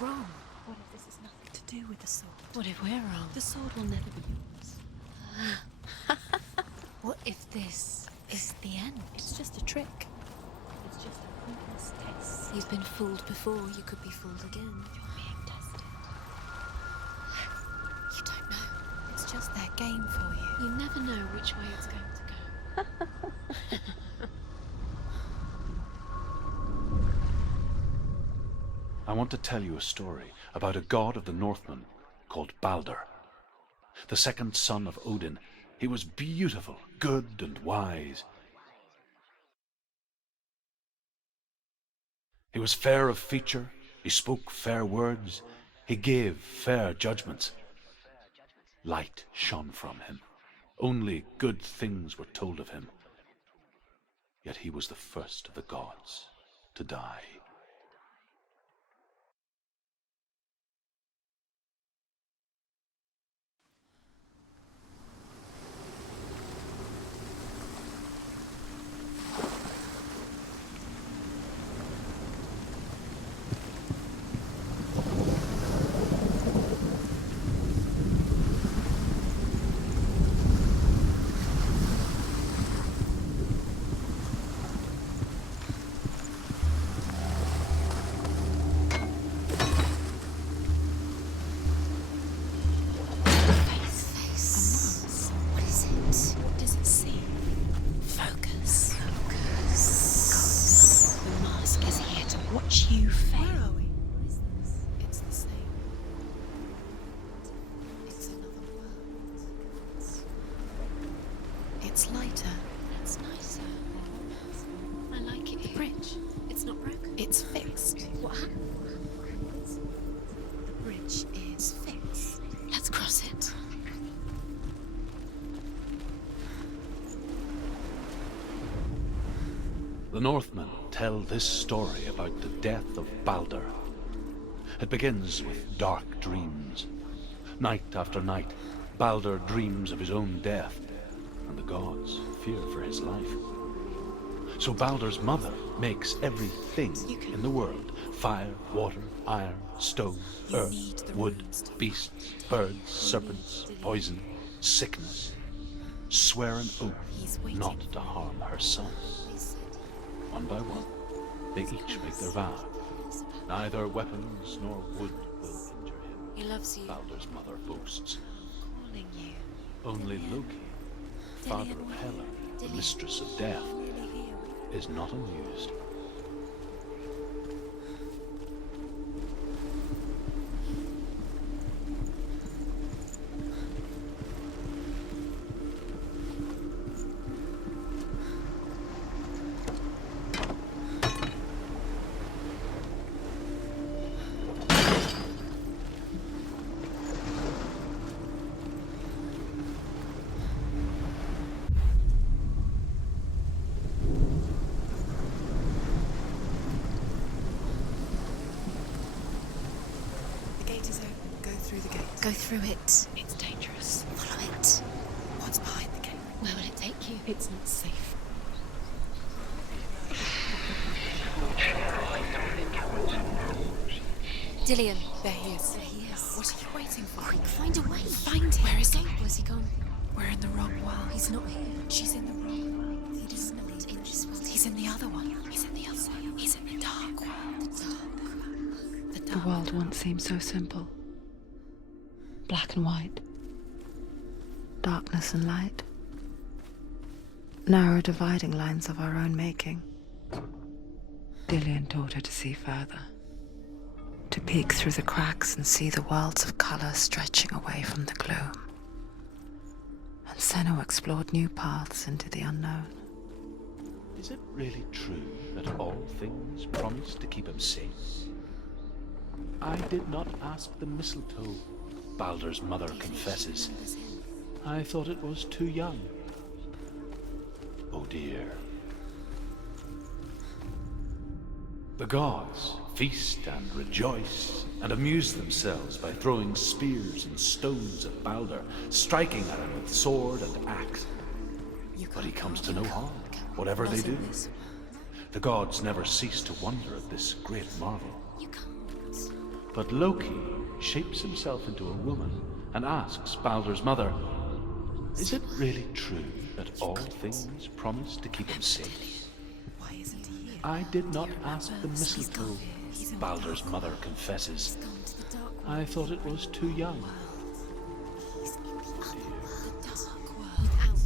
wrong? What if this has nothing to do with the sword? What if we're wrong? The sword will never be yours. What if this is the end? It's just a trick. It's just a pointless test. You've been fooled before, you could be fooled again. You're being tested. You don't know. It's just their game for you. You never know which way it's going to go. I want to tell you a story about a god of the Northmen called Balder. The second son of Odin, he was beautiful, good and wise. He was fair of feature, he spoke fair words, he gave fair judgments. Light shone from him. Only good things were told of him. Yet he was the first of the gods to die. It's lighter. That's nicer. I like it. The bridge. It's not broken. It's fixed. What happened? The bridge is fixed. Let's cross it. The Northmen tell this story about the death of Balder. It begins with dark dreams. Night after night, Balder dreams of his own death, and the gods fear for his life. So Balder's mother makes everything in the world: fire, water, iron, stone, earth, wood, beasts, birds, serpents, poison, sickness. Swear an oath not to harm her son. One by one, they each make their vow. Neither weapons nor wood will injure him. He loves you. Balder's mother boasts. Calling you. Only Loki, father of Hela, the mistress of death, is not amused. Go through it. It's dangerous. Follow it. What's behind the gate? Where will it take you? It's not safe. Dillion. There he is. There he is. What are you waiting for? Quick, find a way. Find him. Where is he? Where's he gone? We're in the wrong world. He's not here. She's in the wrong world. He is not in this world. He's in the other one. He's in the other one. He's in the dark world. The dark. The The dark. world once seemed so simple. Black and white. Darkness and light. Narrow dividing lines of our own making. Dillion taught her to see further. To peek through the cracks and see the worlds of color stretching away from the gloom. And Senua explored new paths into the unknown. Is it really true that all things promise to keep him safe? I did not ask the mistletoe, Balder's mother confesses. I thought it was too young. Oh dear. The gods feast and rejoice and amuse themselves by throwing spears and stones at Balder, striking at him with sword and axe. But he comes to no harm, whatever they do. The gods never cease to wonder at this great marvel. You can't. But Loki shapes himself into a woman and asks Baldur's mother, is it really true that all things promise to keep him safe? Why isn't he here? I did not ask the mistletoe, Baldur's mother confesses. I thought it was too young. He's in the dark world. Without you.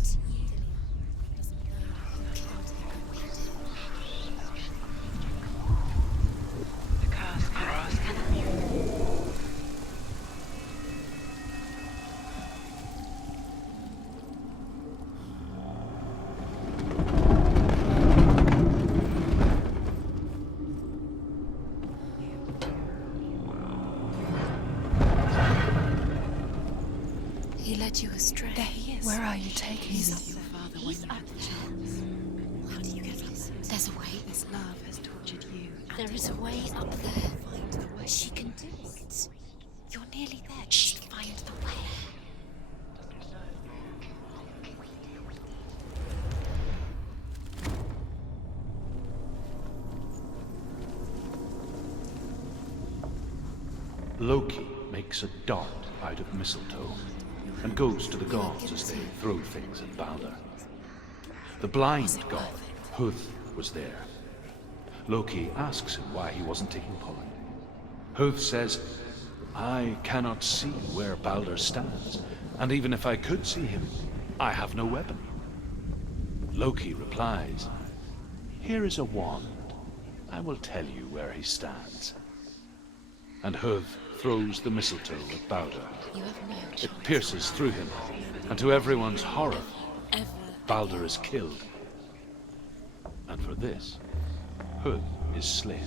The curse grows. He led you astray. There he is. Where are you taking He's me? not your father when you had the chance. How do you get this? There's a way. This love has tortured you. There is a way up there. Find the way. She can do it. You're nearly there. Just find the way. Loki makes a dart out of mistletoe and goes to the gods as they throw things at Baldur. The blind god, Huth, was there. Loki asks him why he wasn't taking part. Huth says, I cannot see where Baldur stands, and even if I could see him, I have no weapon. Loki replies, here is a wand. I will tell you where he stands. And Huth throws the mistletoe at Baldur. You have no choice. It pierces through him, and to everyone's horror, Ever. Baldur is killed. And for this, Huth is slain.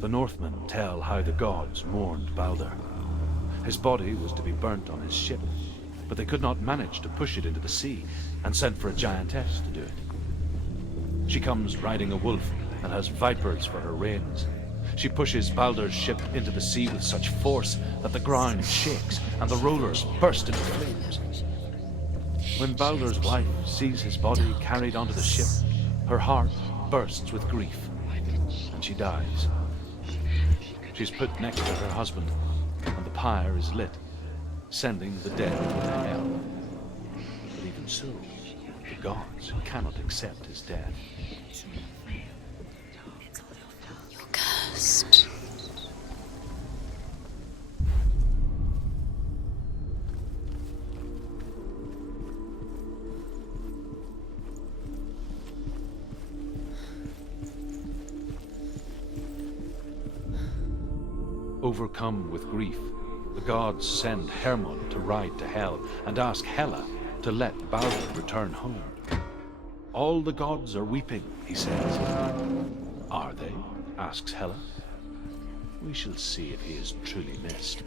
The Northmen tell how the gods mourned Baldur. His body was to be burnt on his ship, but they could not manage to push it into the sea, and sent for a giantess to do it. She comes riding a wolf and has vipers for her reins. She pushes Baldur's ship into the sea with such force that the ground shakes and the rollers burst into flames. When Baldur's wife sees his body carried onto the ship, her heart bursts with grief, and she dies. She's put next to her husband, and the pyre is lit, sending the dead to hell. But even so, the gods cannot accept his death. You're cursed. Overcome with grief, the gods send Hermod to ride to Hell and ask Hela to let Baldur return home. All the gods are weeping, he says. Are they? Asks Hela. We shall see if he is truly missed.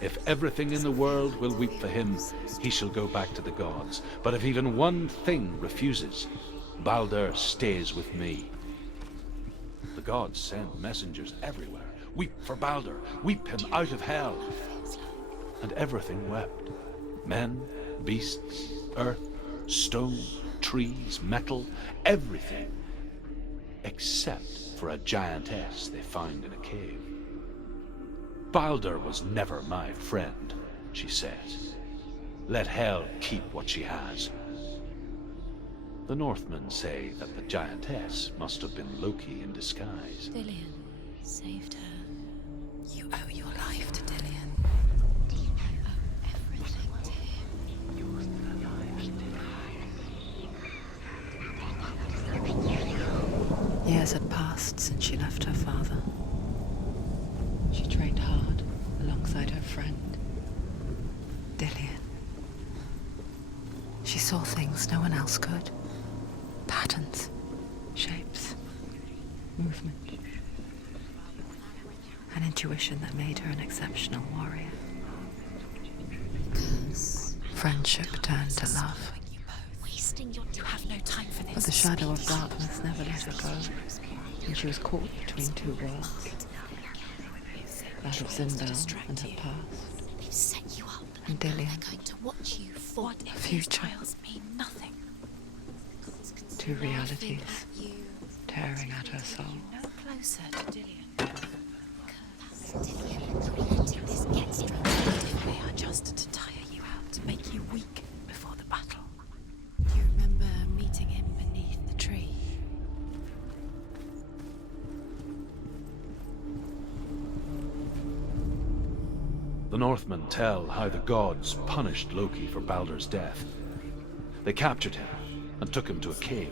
If everything in the world will weep for him, he shall go back to the gods. But if even one thing refuses, Baldur stays with me. The gods send messengers everywhere. Weep for Baldur, weep him out of hell. And everything wept. Men, beasts, earth, stone, trees, metal, everything. Except for a giantess they found in a cave. Baldur was never my friend, she says. Let Hel keep what she has. The Northmen say that the giantess must have been Loki in disguise. Dillion saved her. You owe your life to Dillion. You owe everything to him. Years had passed since she left her father. She trained hard alongside her friend, Dillion. She saw things no one else could. Patterns, shapes, movement. An intuition that made her an exceptional warrior. Friendship turned to love. Wasting your You have no time for this. But the shadow of darkness never let her go, and she was caught between two worlds. That of Zindel and her past, They've set you up. and They're Dillion, going to watch you for What if future. these trials mean nothing? two realities you. tearing at her soul. No The Northmen tell how the gods punished Loki for Baldur's death. They captured him and took him to a cave.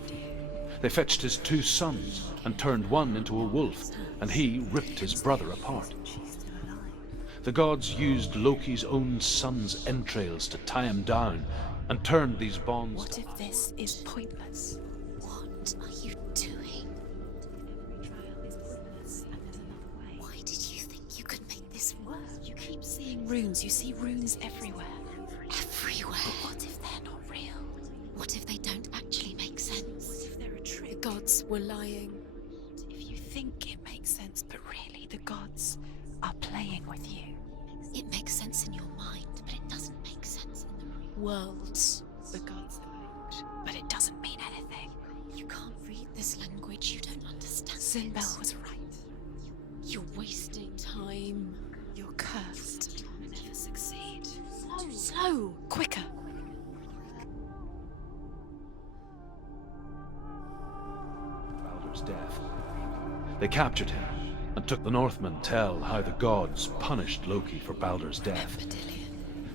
They fetched his 2 sons and turned one into a wolf, and he ripped his brother apart. The gods used Loki's own son's entrails to tie him down and turned these bonds. What if this is pointless? What are you doing? Why did you think you could make this work? You keep seeing runes. You see runes everywhere. Everywhere. But what if they're not real? What if they don't actually make sense? What if they're a trick? The gods were lying. What if you think it makes sense, but really the gods are playing with you? It makes sense in your mind, but it doesn't make sense in the real world. The gods act, but it doesn't mean anything. You can't read this language. You don't understand. Sinbel was right. You're wasting time. You're cursed. You'll never succeed. Slow! Quicker! Baldur's death. They captured him and took. The Northmen tell how the gods punished Loki for Baldur's death.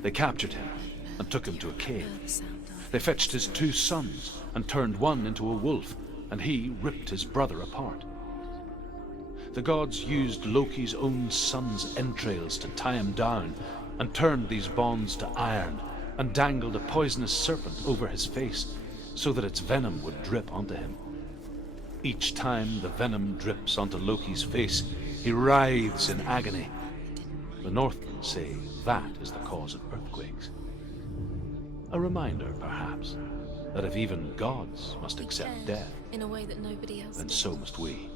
They captured him and took him to a cave. They fetched his 2 sons and turned one into a wolf, and he ripped his brother apart. The gods used Loki's own son's entrails to tie him down and turned these bonds to iron and dangled a poisonous serpent over his face so that its venom would drip onto him. Each time the venom drips onto Loki's face, he writhes in agony. The Northmen say that is the cause of earthquakes. A reminder, perhaps, that if even gods must accept death, in a way that nobody else then did. so must we.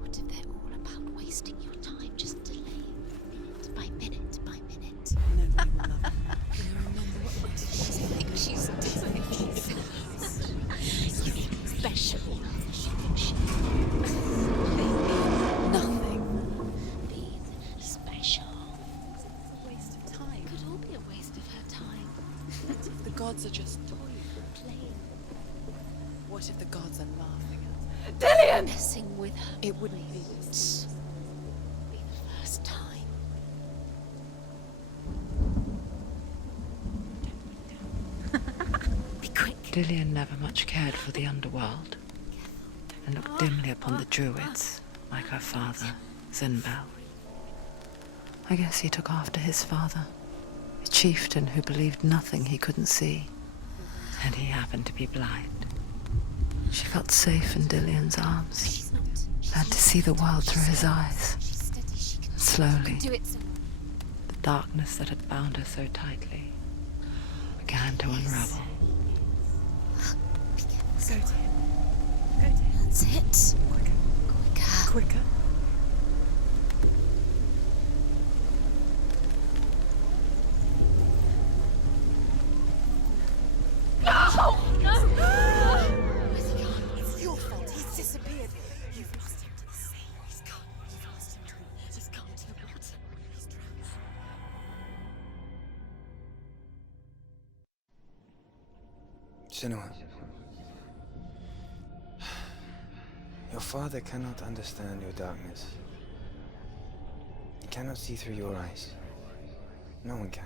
What if they're all about wasting your time, just delaying minute by minute by minute? Can you remember what it is she thinks she's doing? You're special. She thinks she nothing. Being special. It's a waste of time. It could all be a waste of her time. What if the gods are just toying, Playing, what if the gods are laughing at Dillian! messing with her. It wouldn't be this. Be the first time. Be quick. Dillian never much cared for the underworld and looked dimly upon the druids, like her father, Sinbel. I guess he took after his father, a chieftain who believed nothing he couldn't see, and he happened to be blind. She felt safe in Dillian's arms, She's not. learned to see the world through his eyes. She's steady. She can Slowly, do it. Senua. the darkness that had bound her so tightly began to unravel. Be careful. Go to him. Go to him. That's it. Quicker. Quicker. Where's he gone? It's your fault. He's disappeared. You've lost him to the sea. He's gone. You've lost him. He's gone to the water. He's drowned. Senua, your father cannot understand your darkness. He cannot see through your eyes. No one can.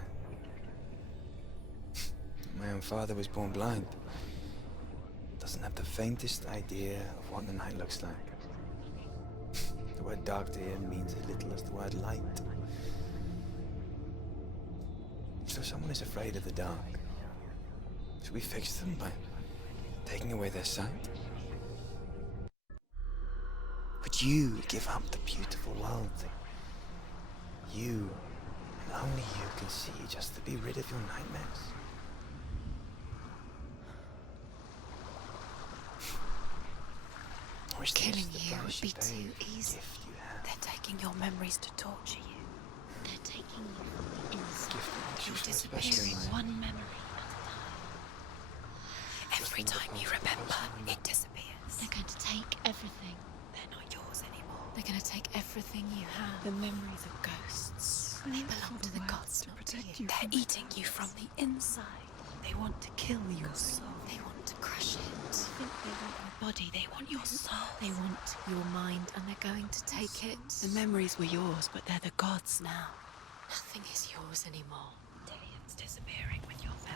My own father was born blind. Doesn't have the faintest idea of what the night looks like. The word dark to him means as little as the word light. So someone is afraid of the dark. Should we fix them by taking away their sight? Would you give up the beautiful world that you, and only you, can see just to be rid of your nightmares? Or is this Killing the you would price be pay too for the easy. gift you have? They're taking your memories to torture you. They're taking you from the inside. Gift that makes you You're so special disappearing in life. one memory at a time. Every time you remember, it disappears. They're going to take everything. They're not yours anymore. They're going to take everything you have. The memories are ghosts. They belong to the gods, not to you. They're eating you from the inside. They want to kill your soul. They want to crush it. Think they want you body, they want your soul. They want your mind, and they're going to take it. The memories were yours, but they're the gods now. Nothing is yours anymore. Dillian's disappearing with your memories.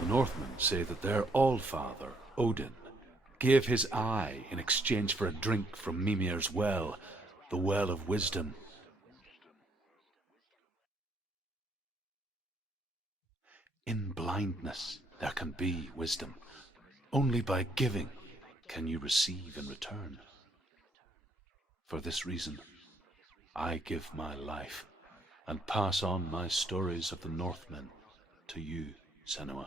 The Northmen say that their Allfather, Odin, gave his eye in exchange for a drink from Mimir's well, the Well of Wisdom. In blindness there can be wisdom. Only by giving can you receive in return. For this reason, I give my life and pass on my stories of the Northmen to you, Senua.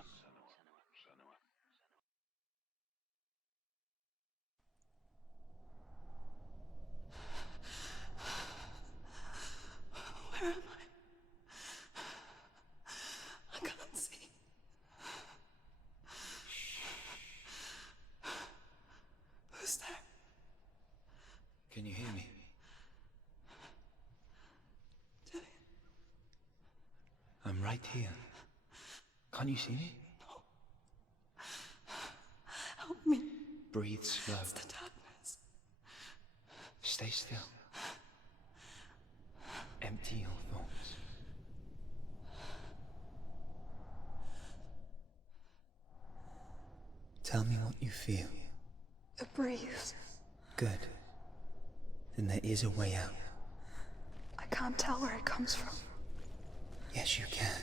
Where am I can't see. Who's there? Can you hear me? Dillian. I'm right here. Can't you see me? Help me. Breathe slow. It's the darkness. Stay still. Empty your thoughts. Tell me what you feel. The breeze. Good. Then there is a way out. I can't tell where it comes from. Yes, you can.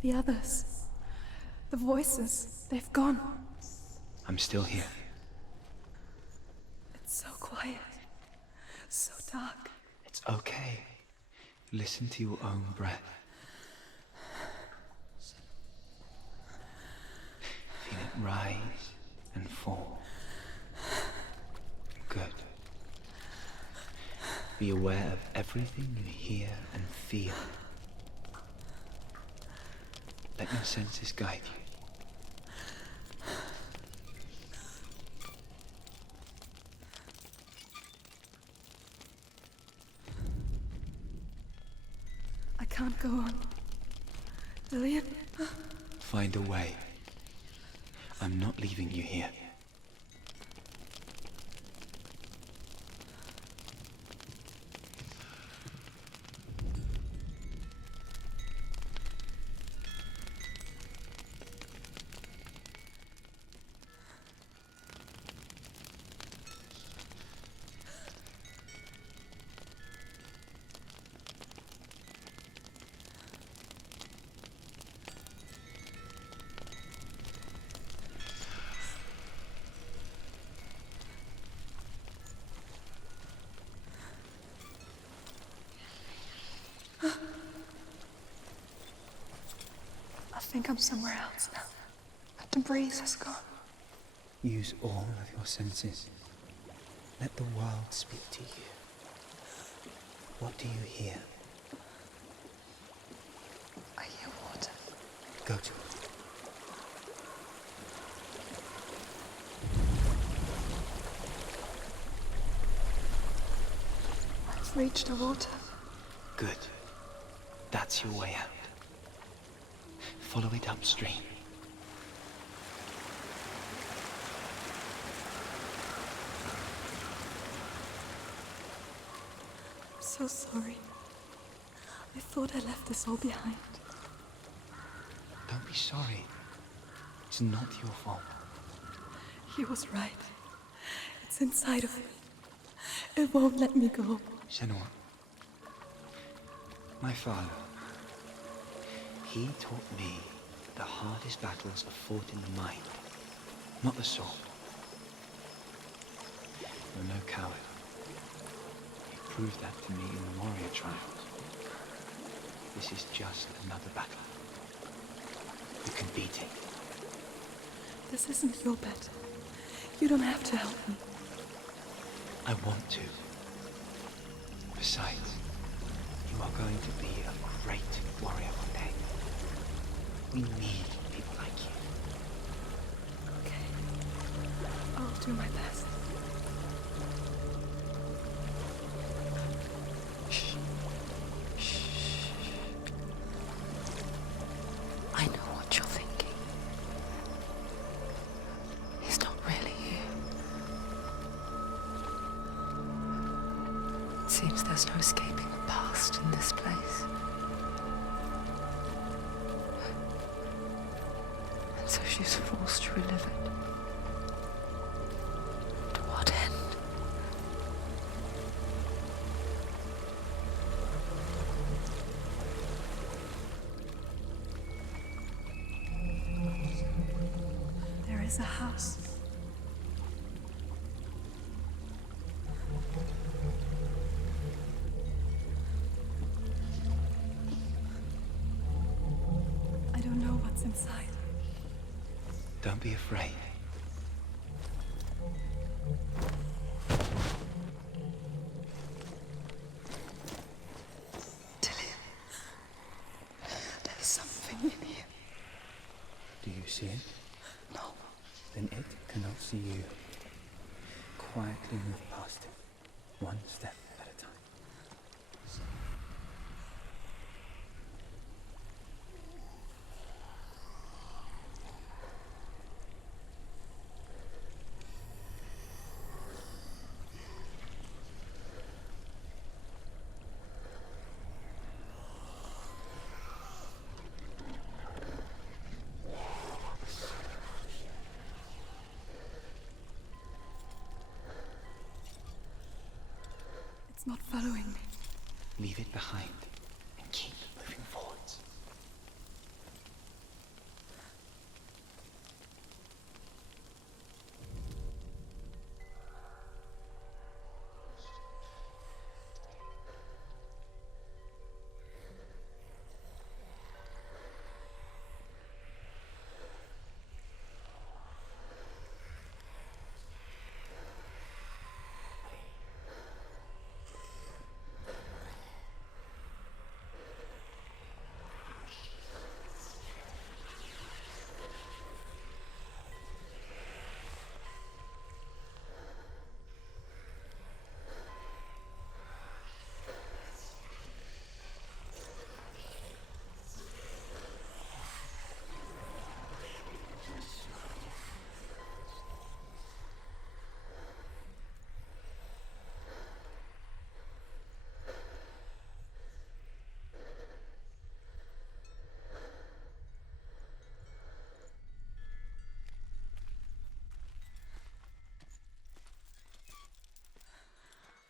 The others. The voices. They've gone. I'm still here. It's so quiet. So dark. It's okay. Listen to your own breath. Feel it rise and fall. Good. Be aware of everything you hear and feel. Let your senses guide you. I can't go on. Dillian? Find a way. I'm not leaving you here. I think I'm somewhere else now. But the breeze has gone. Use all of your senses. Let the world speak to you. What do you hear? I hear water. Go to it. I've reached the water. Good. That's your way out. Follow it upstream. I'm so sorry. I thought I left this all behind. Don't be sorry. It's not your fault. He was right. It's inside of me. It won't let me go. Senua. My father. He taught me that the hardest battles are fought in the mind, not the sword. You're no coward. He proved that to me in the warrior trials. This is just another battle. You can beat it. This isn't your battle. You don't have to help me. I want to. Besides, you are going to be a great warrior one day. We need people like you. Okay. I'll do my best. Shh. Shh. I know what you're thinking. He's not really here. It seems there's no escaping the past in this place. And so she's forced to relive it. To what end? There is a house. I don't know what's inside. Don't be afraid. Dillian, there's something in here. Do you see it? No. Then it cannot see you. Quietly move past it, one step at a time. It's not following me. Leave it behind and keep moving forwards.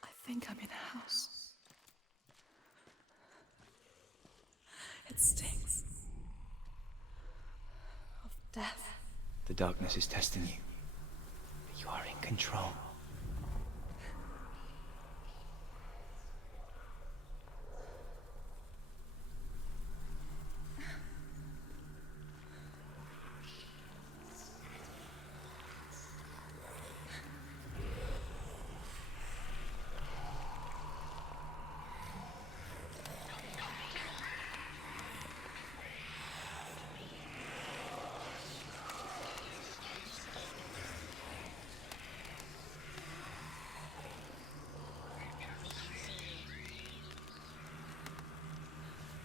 I think I'm in a house. It stinks. Of death. The darkness is testing you, but you are in control.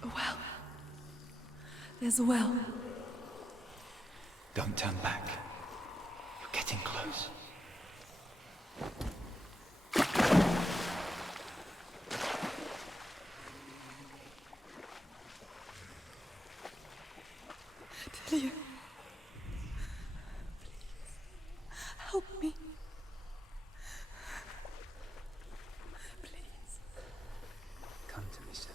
A well. There's a well. Don't turn back. You're getting close. Dillian. Help me. Please. Come to me, Senua.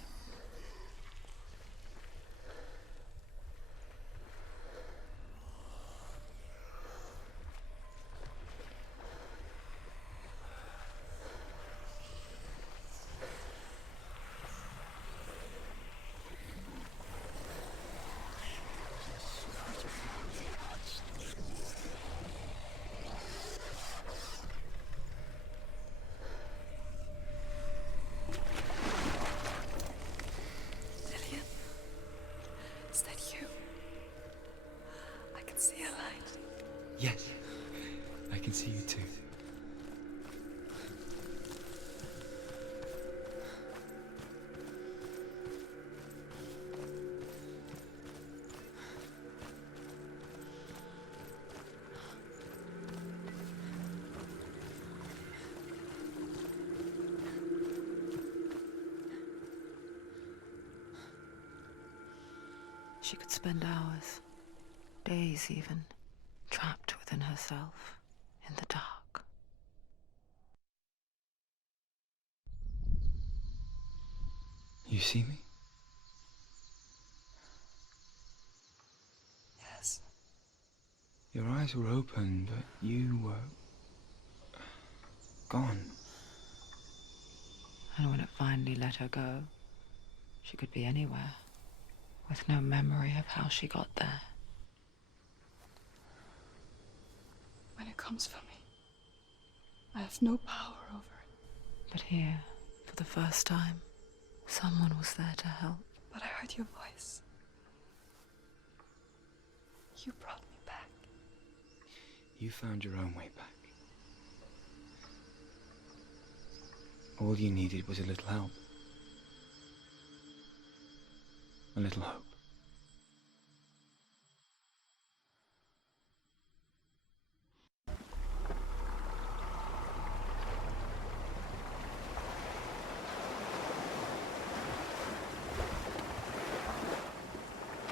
Yes, I can see you too. She could spend hours, days even, trapped within herself, in the dark. You see me? Yes. Your eyes were open, but you were gone. And when it finally let her go, she could be anywhere, with no memory of how she got there. When it comes for me, I have no power over it. But here, for the first time, someone was there to help. But I heard your voice. You brought me back. You found your own way back. All you needed was a little help. A little hope.